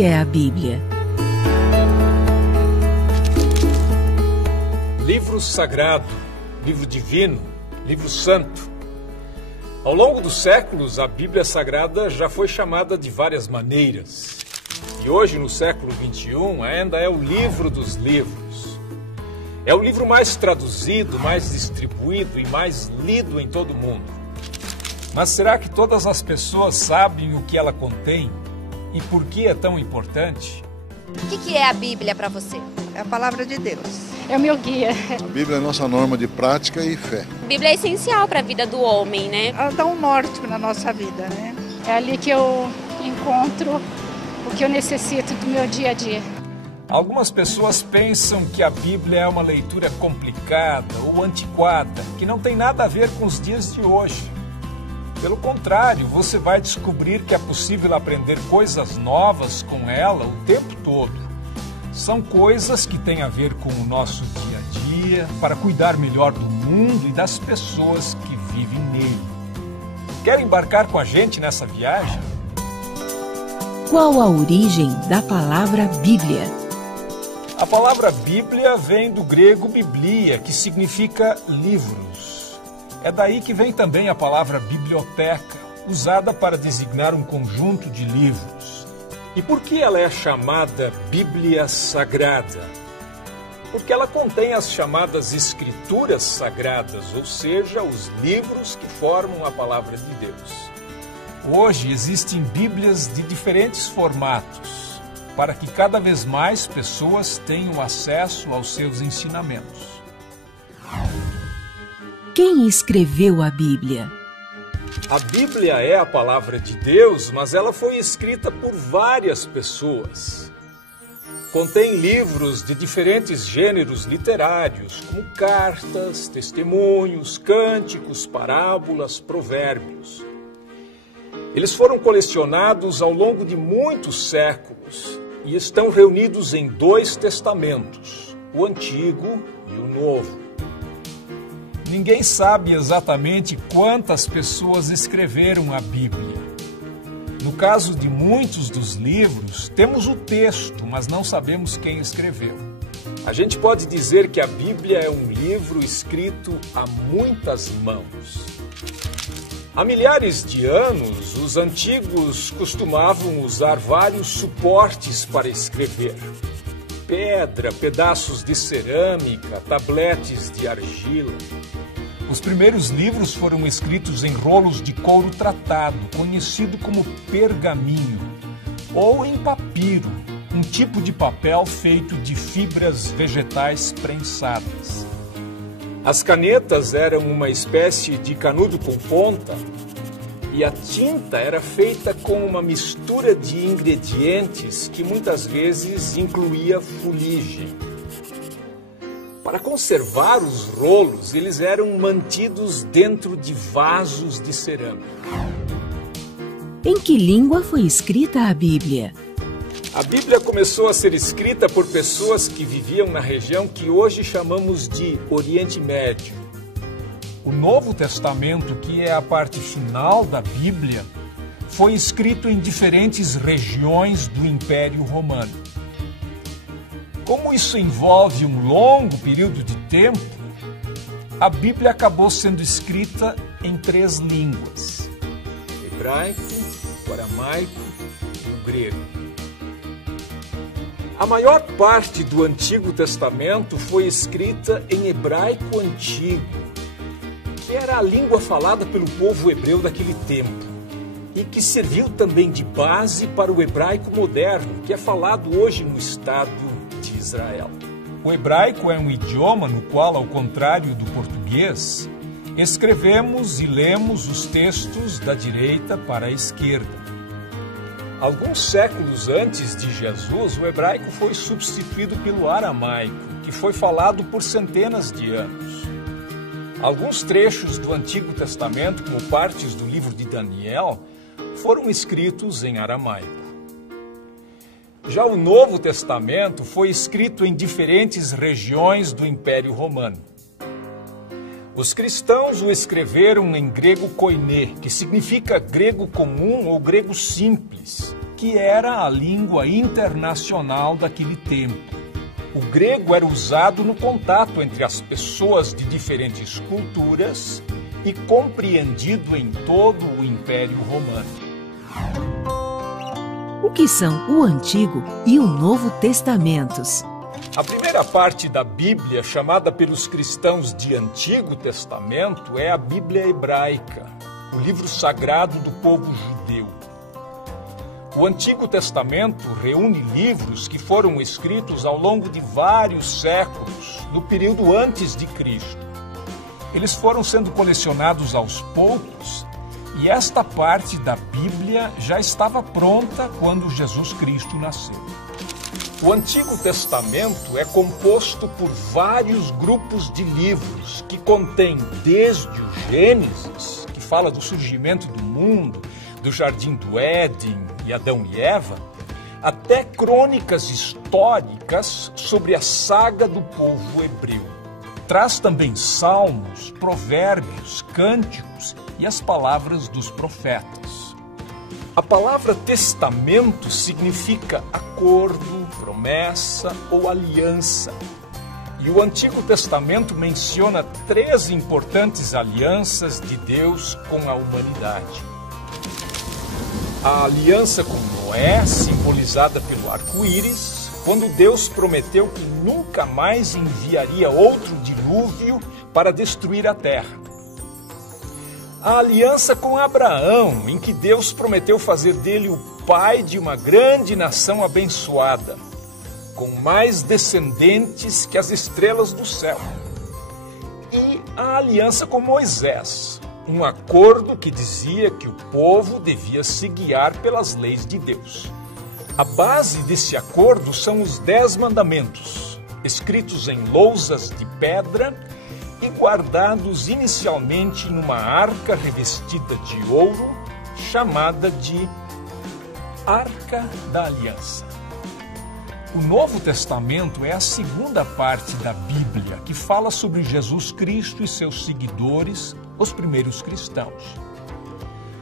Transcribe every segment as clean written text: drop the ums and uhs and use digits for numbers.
que é a Bíblia? Livro sagrado, livro divino, livro santo. Ao longo dos séculos, a Bíblia Sagrada já foi chamada de várias maneiras. E hoje, no século XXI, ainda é o livro dos livros. É o livro mais traduzido, mais distribuído e mais lido em todo o mundo. Mas será que todas as pessoas sabem o que ela contém e por que é tão importante? O que é a Bíblia para você? É a palavra de Deus. É o meu guia. A Bíblia é a nossa norma de prática e fé. A Bíblia é essencial para a vida do homem, né? Ela dá um norte na nossa vida, né? É ali que eu encontro o que eu necessito do meu dia a dia. Algumas pessoas pensam que a Bíblia é uma leitura complicada ou antiquada, que não tem nada a ver com os dias de hoje. Pelo contrário, você vai descobrir que é possível aprender coisas novas com ela o tempo todo. São coisas que têm a ver com o nosso dia a dia, para cuidar melhor do mundo e das pessoas que vivem nele. Quer embarcar com a gente nessa viagem? Qual a origem da palavra Bíblia? A palavra Bíblia vem do grego biblia, que significa livros. É daí que vem também a palavra biblioteca, usada para designar um conjunto de livros. E por que ela é chamada Bíblia Sagrada? Porque ela contém as chamadas Escrituras Sagradas, ou seja, os livros que formam a palavra de Deus. Hoje existem Bíblias de diferentes formatos, para que cada vez mais pessoas tenham acesso aos seus ensinamentos. Quem escreveu a Bíblia? A Bíblia é a palavra de Deus, mas ela foi escrita por várias pessoas. Contém livros de diferentes gêneros literários, como cartas, testemunhos, cânticos, parábolas, provérbios. Eles foram colecionados ao longo de muitos séculos e estão reunidos em 2 testamentos, o Antigo e o Novo. Ninguém sabe exatamente quantas pessoas escreveram a Bíblia. No caso de muitos dos livros, temos o texto, mas não sabemos quem escreveu. A gente pode dizer que a Bíblia é um livro escrito a muitas mãos. Há milhares de anos, os antigos costumavam usar vários suportes para escrever. Pedra, pedaços de cerâmica, tabletes de argila. Os primeiros livros foram escritos em rolos de couro tratado, conhecido como pergaminho, ou em papiro, um tipo de papel feito de fibras vegetais prensadas. As canetas eram uma espécie de canudo com ponta e a tinta era feita com uma mistura de ingredientes que muitas vezes incluía fuligem. Para conservar os rolos, eles eram mantidos dentro de vasos de cerâmica. Em que língua foi escrita a Bíblia? A Bíblia começou a ser escrita por pessoas que viviam na região que hoje chamamos de Oriente Médio. O Novo Testamento, que é a parte final da Bíblia, foi escrito em diferentes regiões do Império Romano. Como isso envolve um longo período de tempo, a Bíblia acabou sendo escrita em 3 línguas: hebraico, o aramaico e o grego. A maior parte do Antigo Testamento foi escrita em hebraico antigo, que era a língua falada pelo povo hebreu daquele tempo, e que serviu também de base para o hebraico moderno, que é falado hoje no Estado de Israel. O hebraico é um idioma no qual, ao contrário do português, escrevemos e lemos os textos da direita para a esquerda. Alguns séculos antes de Jesus, o hebraico foi substituído pelo aramaico, que foi falado por centenas de anos. Alguns trechos do Antigo Testamento, como partes do livro de Daniel, foram escritos em aramaico. Já o Novo Testamento foi escrito em diferentes regiões do Império Romano. Os cristãos o escreveram em grego koiné, que significa grego comum ou grego simples, que era a língua internacional daquele tempo. O grego era usado no contato entre as pessoas de diferentes culturas e compreendido em todo o Império Romano. O que são o Antigo e o Novo Testamentos? A primeira parte da Bíblia, chamada pelos cristãos de Antigo Testamento, é a Bíblia hebraica, o livro sagrado do povo judeu. O Antigo Testamento reúne livros que foram escritos ao longo de vários séculos, no período antes de Cristo. Eles foram sendo colecionados aos poucos e esta parte da Bíblia já estava pronta quando Jesus Cristo nasceu. O Antigo Testamento é composto por vários grupos de livros que contêm desde o Gênesis, que fala do surgimento do mundo, do Jardim do Éden e Adão e Eva, até crônicas históricas sobre a saga do povo hebreu. Traz também salmos, provérbios, cânticos e as palavras dos profetas. A palavra testamento significa acordo, promessa ou aliança. E o Antigo Testamento menciona 3 importantes alianças de Deus com a humanidade. A aliança com Noé, simbolizada pelo arco-íris, quando Deus prometeu que nunca mais enviaria outro dilúvio para destruir a terra. A aliança com Abraão, em que Deus prometeu fazer dele o pai de uma grande nação abençoada, com mais descendentes que as estrelas do céu. E a aliança com Moisés, um acordo que dizia que o povo devia se guiar pelas leis de Deus. A base desse acordo são os 10 mandamentos, escritos em lousas de pedra e guardados inicialmente em uma arca revestida de ouro, chamada de Arca da Aliança. O Novo Testamento é a segunda parte da Bíblia, que fala sobre Jesus Cristo e seus seguidores, os primeiros cristãos.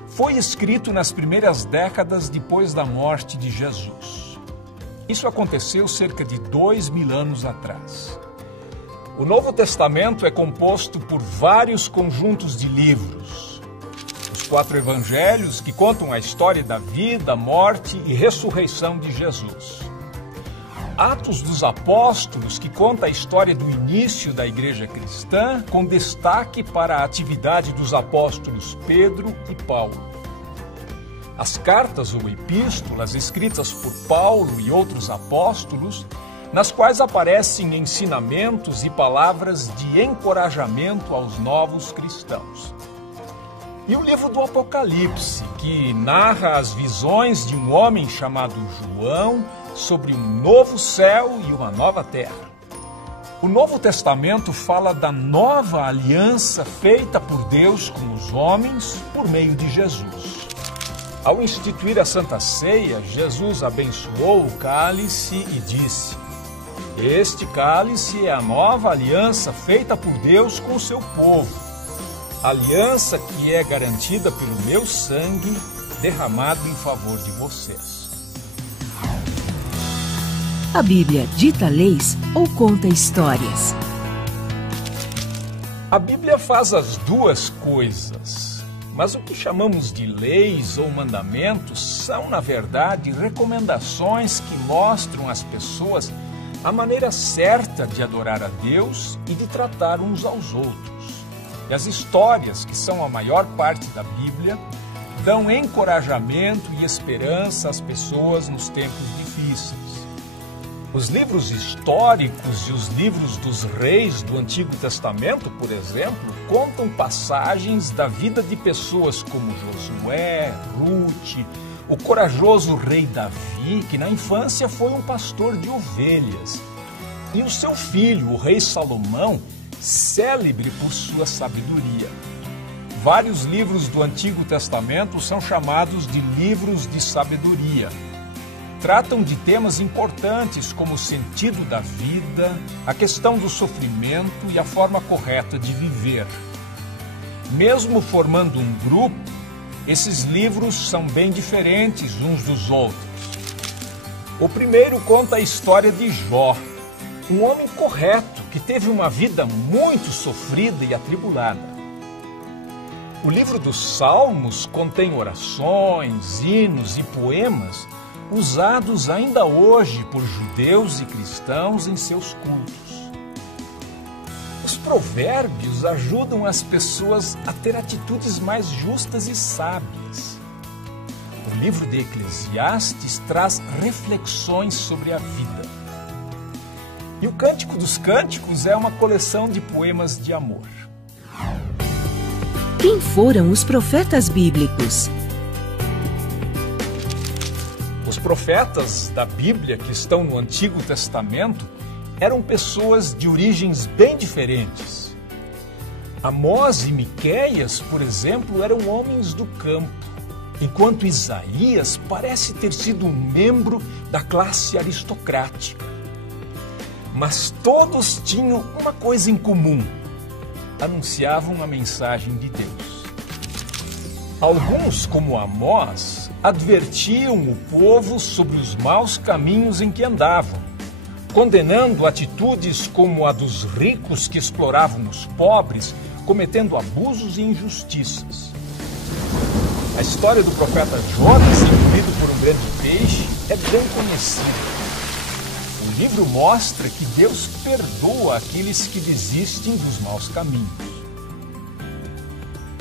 Foi escrito nas primeiras décadas depois da morte de Jesus. Isso aconteceu cerca de 2000 anos atrás. O Novo Testamento é composto por vários conjuntos de livros. Os 4 evangelhos, que contam a história da vida, morte e ressurreição de Jesus. Atos dos Apóstolos, que conta a história do início da igreja cristã, com destaque para a atividade dos apóstolos Pedro e Paulo. As cartas ou epístolas escritas por Paulo e outros apóstolos, nas quais aparecem ensinamentos e palavras de encorajamento aos novos cristãos. E o livro do Apocalipse, que narra as visões de um homem chamado João sobre um novo céu e uma nova terra. O Novo Testamento fala da nova aliança feita por Deus com os homens por meio de Jesus. Ao instituir a Santa Ceia, Jesus abençoou o cálice e disse: "Este cálice é a nova aliança feita por Deus com o seu povo, aliança que é garantida pelo meu sangue derramado em favor de vocês." A Bíblia dita leis ou conta histórias? A Bíblia faz as duas coisas, mas o que chamamos de leis ou mandamentos são, na verdade, recomendações que mostram às pessoas a maneira certa de adorar a Deus e de tratar uns aos outros. E as histórias, que são a maior parte da Bíblia, dão encorajamento e esperança às pessoas nos tempos difíceis. Os livros históricos e os livros dos reis do Antigo Testamento, por exemplo, contam passagens da vida de pessoas como Josué, Ruth, o corajoso rei Davi, que na infância foi um pastor de ovelhas, e o seu filho, o rei Salomão, célebre por sua sabedoria. Vários livros do Antigo Testamento são chamados de livros de sabedoria. Tratam de temas importantes como o sentido da vida, a questão do sofrimento e a forma correta de viver. Mesmo formando um grupo, Esses livros são bem diferentes uns dos outros. O primeiro conta a história de Jó, um homem correto que teve uma vida muito sofrida e atribulada. O livro dos Salmos contém orações, hinos e poemas usados ainda hoje por judeus e cristãos em seus cultos. Os provérbios ajudam as pessoas a ter atitudes mais justas e sábias. O livro de Eclesiastes traz reflexões sobre a vida. E o Cântico dos Cânticos é uma coleção de poemas de amor. Quem foram os profetas bíblicos? Os profetas da Bíblia que estão no Antigo Testamento eram pessoas de origens bem diferentes. Amós e Miqueias, por exemplo, eram homens do campo, enquanto Isaías parece ter sido um membro da classe aristocrática. Mas todos tinham uma coisa em comum: anunciavam a mensagem de Deus. Alguns, como Amós, advertiam o povo sobre os maus caminhos em que andavam, condenando atitudes como a dos ricos que exploravam os pobres, cometendo abusos e injustiças. A história do profeta Jonas, engolido por um grande peixe, é bem conhecida. O livro mostra que Deus perdoa aqueles que desistem dos maus caminhos.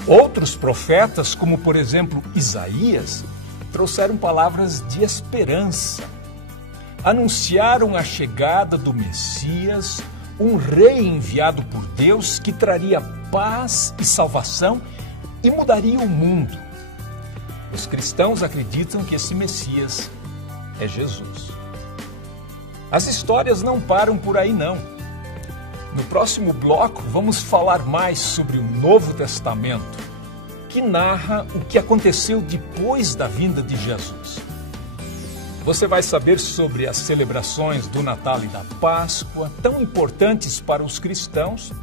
Outros profetas, como por exemplo Isaías, trouxeram palavras de esperança. Anunciaram a chegada do Messias, um rei enviado por Deus que traria paz e salvação e mudaria o mundo. Os cristãos acreditam que esse Messias é Jesus. As histórias não param por aí, não. No próximo bloco, vamos falar mais sobre o Novo Testamento, que narra o que aconteceu depois da vinda de Jesus. Você vai saber sobre as celebrações do Natal e da Páscoa, tão importantes para os cristãos,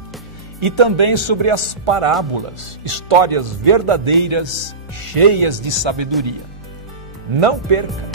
e também sobre as parábolas, histórias verdadeiras, cheias de sabedoria. Não perca!